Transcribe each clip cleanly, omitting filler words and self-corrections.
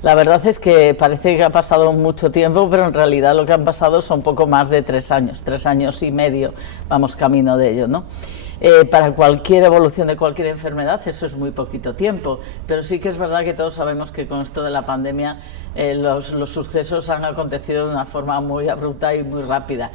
La verdad es que parece que ha pasado mucho tiempo, pero en realidad lo que han pasado son poco más de 3 años y medio, vamos camino de ello, ¿no? Para cualquier evolución de cualquier enfermedad eso es muy poquito tiempo, pero sí que es verdad que todos sabemos que con esto de la pandemia los sucesos han acontecido de una forma muy abrupta y muy rápida.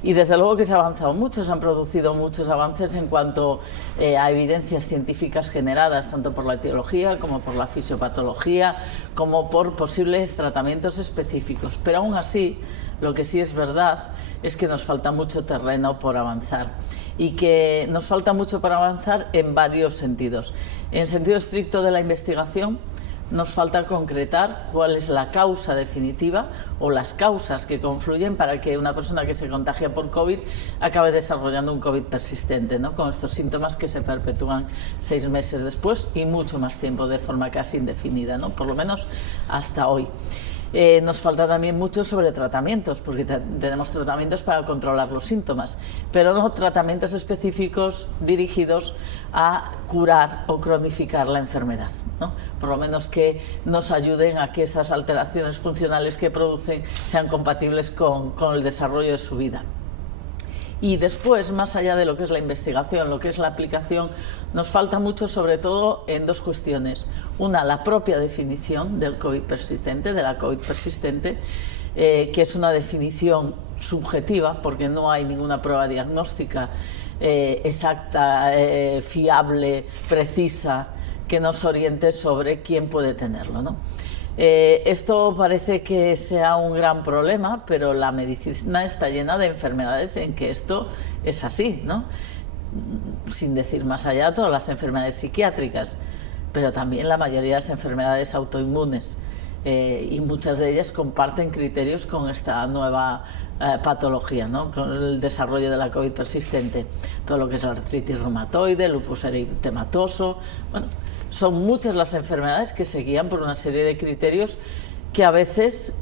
Y desde luego que se ha avanzado mucho, se han producido muchos avances en cuanto a evidencias científicas generadas tanto por la etiología como por la fisiopatología, como por posibles tratamientos específicos. Pero aún así, lo que sí es verdad es que nos falta mucho terreno por avanzar y que nos falta mucho por avanzar en varios sentidos. En sentido estricto de la investigación, nos falta concretar cuál es la causa definitiva o las causas que confluyen para que una persona que se contagia por COVID acabe desarrollando un COVID persistente, ¿no? Con estos síntomas que se perpetúan 6 meses después y mucho más tiempo de forma casi indefinida, ¿no? Por lo menos hasta hoy. Nos falta también mucho sobre tratamientos, porque tenemos tratamientos para controlar los síntomas, pero no tratamientos específicos dirigidos a curar o cronificar la enfermedad, ¿no? Por lo menos que nos ayuden a que esas alteraciones funcionales que producen sean compatibles con el desarrollo de su vida. Y después, más allá de lo que es la investigación, lo que es la aplicación, nos falta mucho sobre todo en dos cuestiones. Una, la propia definición del COVID persistente, de la COVID persistente, que es una definición subjetiva porque no hay ninguna prueba diagnóstica exacta, fiable, precisa, que nos oriente sobre quién puede tenerlo, ¿no? Esto parece que sea un gran problema, pero la medicina está llena de enfermedades en que esto es así, ¿no? Sin decir más allá, todas las enfermedades psiquiátricas, pero también la mayoría de las enfermedades autoinmunes, y muchas de ellas comparten criterios con esta nueva patología, ¿no? Con el desarrollo de la COVID persistente, todo lo que es la artritis reumatoide, el lupus eritematoso, bueno, son muchas las enfermedades que se guían por una serie de criterios que a veces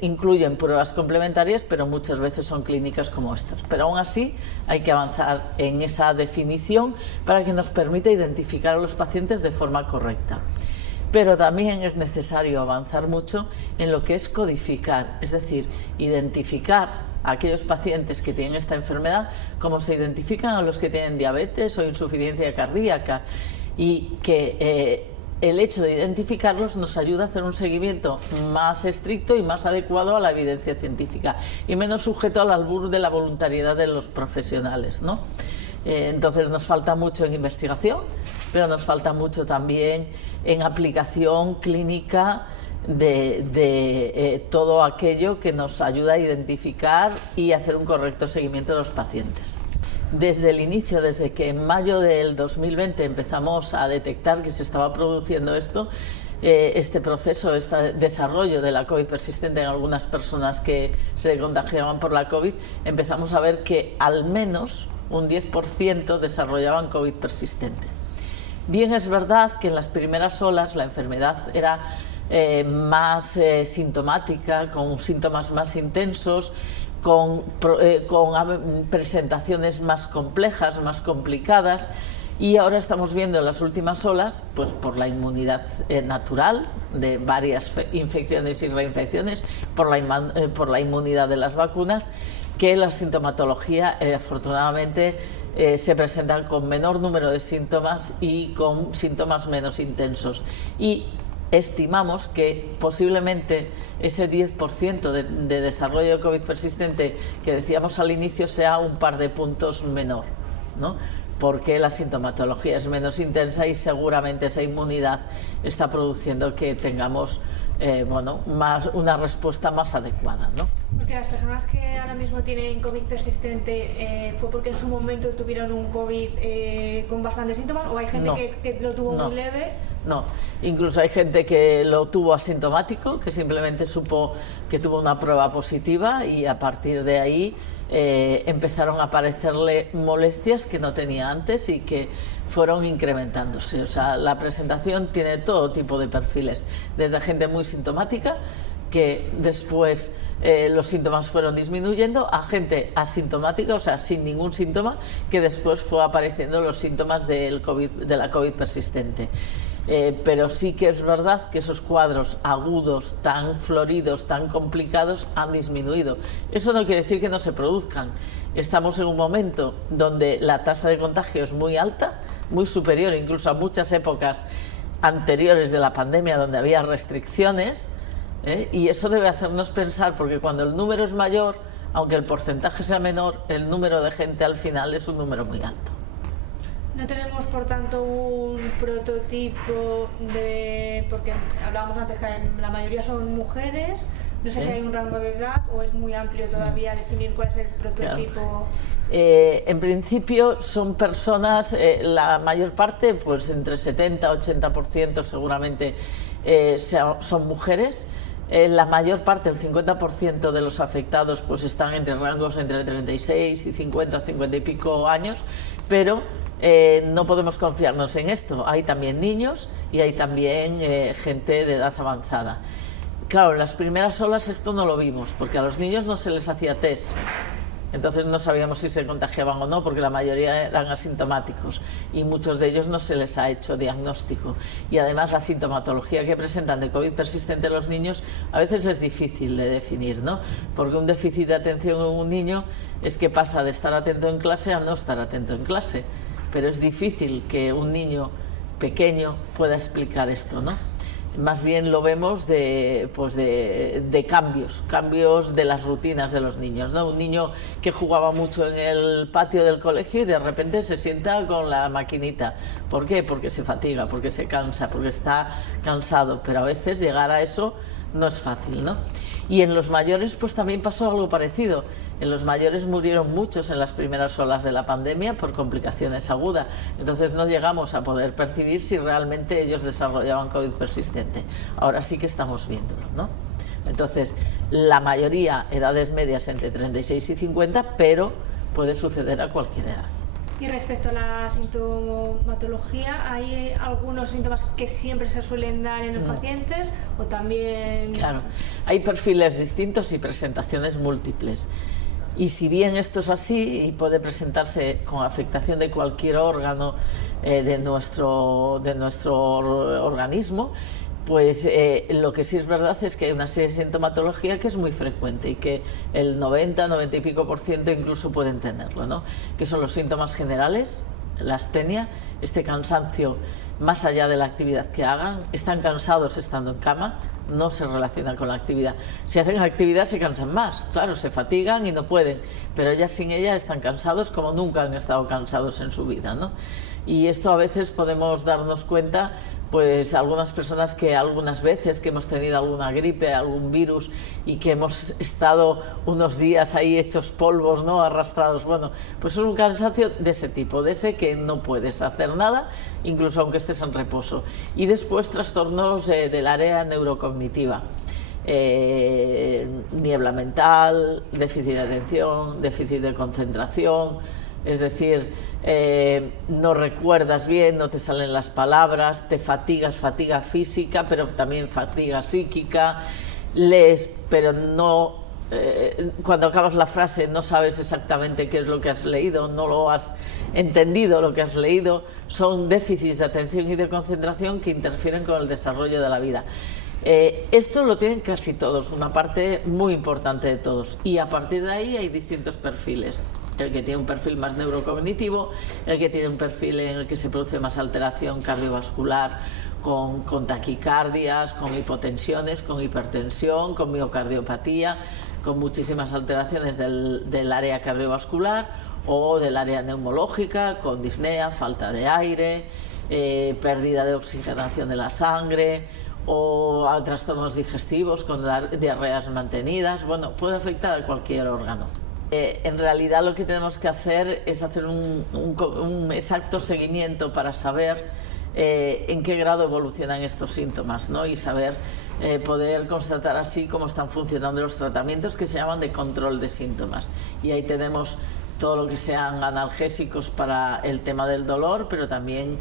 incluyen pruebas complementarias, pero muchas veces son clínicas como estas. Pero aún así hay que avanzar en esa definición para que nos permita identificar a los pacientes de forma correcta. Pero también es necesario avanzar mucho en lo que es codificar, es decir, identificar a aquellos pacientes que tienen esta enfermedad como se identifican a los que tienen diabetes o insuficiencia cardíaca, y que el hecho de identificarlos nos ayuda a hacer un seguimiento más estricto y más adecuado a la evidencia científica y menos sujeto al albur de la voluntariedad de los profesionales, ¿no? Entonces nos falta mucho en investigación, pero nos falta mucho también en aplicación clínica de todo aquello que nos ayuda a identificar y hacer un correcto seguimiento de los pacientes. Desde el inicio, desde que en mayo del 2020 empezamos a detectar que se estaba produciendo esto, este proceso, este desarrollo de la COVID persistente en algunas personas que se contagiaban por la COVID, empezamos a ver que al menos un 10% desarrollaban COVID persistente. Bien, es verdad que en las primeras olas la enfermedad era más sintomática, con síntomas más intensos, con presentaciones más complejas, más complicadas, y ahora estamos viendo en las últimas olas, pues por la inmunidad natural de varias infecciones y reinfecciones, por la inmunidad de las vacunas, que la sintomatología afortunadamente se presenta con menor número de síntomas y con síntomas menos intensos. Y estimamos que posiblemente ese 10% de desarrollo de COVID persistente que decíamos al inicio sea un par de puntos menor, ¿no? Porque la sintomatología es menos intensa y seguramente esa inmunidad está produciendo que tengamos una respuesta más adecuada, ¿no? Porque las personas que ahora mismo tienen COVID persistente fue porque en su momento tuvieron un COVID con bastantes síntomas, o hay gente que lo tuvo muy leve. No, incluso hay gente que lo tuvo asintomático, que simplemente supo que tuvo una prueba positiva y a partir de ahí empezaron a aparecerle molestias que no tenía antes y que fueron incrementándose. O sea, la presentación tiene todo tipo de perfiles, desde gente muy sintomática, que después los síntomas fueron disminuyendo, a gente asintomática, o sea, sin ningún síntoma, que después fue apareciendo los síntomas del COVID, de la COVID persistente. pero sí que es verdad que esos cuadros agudos, tan floridos, tan complicados, han disminuido. Eso no quiere decir que no se produzcan. Estamos en un momento donde la tasa de contagio es muy alta, muy superior incluso a muchas épocas anteriores de la pandemia donde había restricciones, y eso debe hacernos pensar, porque cuando el número es mayor, aunque el porcentaje sea menor, el número de gente al final es un número muy alto. No tenemos, por tanto, un prototipo de... porque hablábamos antes que la mayoría son mujeres, no sé si hay un rango de edad o es muy amplio todavía definir cuál es el prototipo. Claro. En principio son personas, la mayor parte, pues entre 70-80% seguramente son mujeres. La mayor parte, el 50% de los afectados, pues están entre rangos entre 36 y 50 y pico años, pero no podemos confiarnos en esto. Hay también niños y hay también gente de edad avanzada. Claro, en las primeras olas esto no lo vimos, porque a los niños no se les hacía test. Entonces no sabíamos si se contagiaban o no, porque la mayoría eran asintomáticos y muchos de ellos no se les ha hecho diagnóstico. Y además la sintomatología que presentan de COVID persistente los niños a veces es difícil de definir, ¿no? Porque un déficit de atención en un niño es que pasa de estar atento en clase a no estar atento en clase. Pero es difícil que un niño pequeño pueda explicar esto, ¿no? Más bien lo vemos de cambios de las rutinas de los niños, ¿no? Un niño que jugaba mucho en el patio del colegio y de repente se sienta con la maquinita. ¿Por qué? Porque se fatiga, porque se cansa, porque está cansado, pero a veces llegar a eso no es fácil, ¿no? Y en los mayores pues también pasó algo parecido. En los mayores murieron muchos en las primeras olas de la pandemia por complicaciones agudas. Entonces no llegamos a poder percibir si realmente ellos desarrollaban COVID persistente. Ahora sí que estamos viéndolo, ¿no? Entonces, la mayoría edades medias entre 36 y 50, pero puede suceder a cualquier edad. Y respecto a la sintomatología, ¿hay algunos síntomas que siempre se suelen dar en los pacientes o también...? Claro, hay perfiles distintos y presentaciones múltiples. Y si bien esto es así y puede presentarse con afectación de cualquier órgano de nuestro organismo, pues lo que sí es verdad es que hay una serie de sintomatología que es muy frecuente y que el 90 y pico % incluso pueden tenerlo, ¿no? Que son los síntomas generales, la astenia, este cansancio más allá de la actividad que hagan, están cansados estando en cama, no se relaciona con la actividad. Si hacen actividad se cansan más, claro, se fatigan y no pueden, pero ya sin ella están cansados como nunca han estado cansados en su vida, ¿no? Y esto a veces podemos darnos cuenta, pues algunas personas que algunas veces que hemos tenido alguna gripe, algún virus y que hemos estado unos días ahí hechos polvos, ¿no? Arrastrados, bueno, pues es un cansancio de ese tipo, de ese que no puedes hacer nada, incluso aunque estés en reposo. Y después trastornos del área neurocognitiva. Niebla mental, déficit de atención, déficit de concentración, es decir, no recuerdas bien, no te salen las palabras, te fatigas, fatiga física, pero también fatiga psíquica, lees, pero no, cuando acabas la frase no sabes exactamente qué es lo que has leído, no lo has entendido lo que has leído, son déficits de atención y de concentración que interfieren con el desarrollo de la vida. Esto lo tienen casi todos, una parte muy importante de todos, y a partir de ahí hay distintos perfiles. El que tiene un perfil más neurocognitivo, el que tiene un perfil en el que se produce más alteración cardiovascular, con taquicardias, con hipotensiones, con hipertensión, con miocardiopatía, con muchísimas alteraciones del área cardiovascular o del área neumológica, con disnea, falta de aire, pérdida de oxigenación de la sangre, o a trastornos digestivos con diarreas mantenidas. Bueno, puede afectar a cualquier órgano. En realidad lo que tenemos que hacer es hacer un exacto seguimiento para saber en qué grado evolucionan estos síntomas, ¿no? Y saber poder constatar así cómo están funcionando los tratamientos que se llaman de control de síntomas. Y ahí tenemos todo lo que sean analgésicos para el tema del dolor, pero también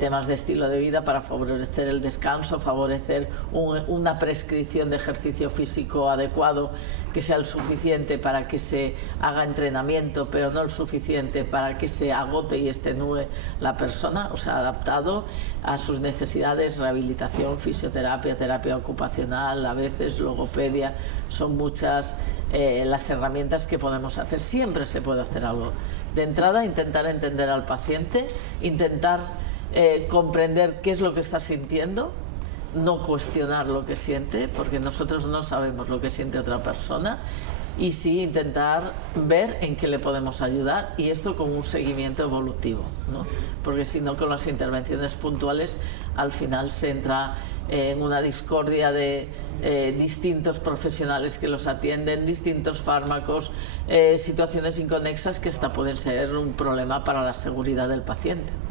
temas de estilo de vida para favorecer el descanso, favorecer una prescripción de ejercicio físico adecuado que sea el suficiente para que se haga entrenamiento, pero no el suficiente para que se agote y extenúe la persona, o sea, adaptado a sus necesidades, rehabilitación, fisioterapia, terapia ocupacional, a veces logopedia, son muchas las herramientas que podemos hacer. Siempre se puede hacer algo. De entrada, intentar entender al paciente, intentar comprender qué es lo que está sintiendo, no cuestionar lo que siente, porque nosotros no sabemos lo que siente otra persona, y sí intentar ver en qué le podemos ayudar, y esto con un seguimiento evolutivo, ¿no? Porque si no, con las intervenciones puntuales al final se entra en una discordia de distintos profesionales que los atienden, distintos fármacos, situaciones inconexas que hasta pueden ser un problema para la seguridad del paciente, ¿no?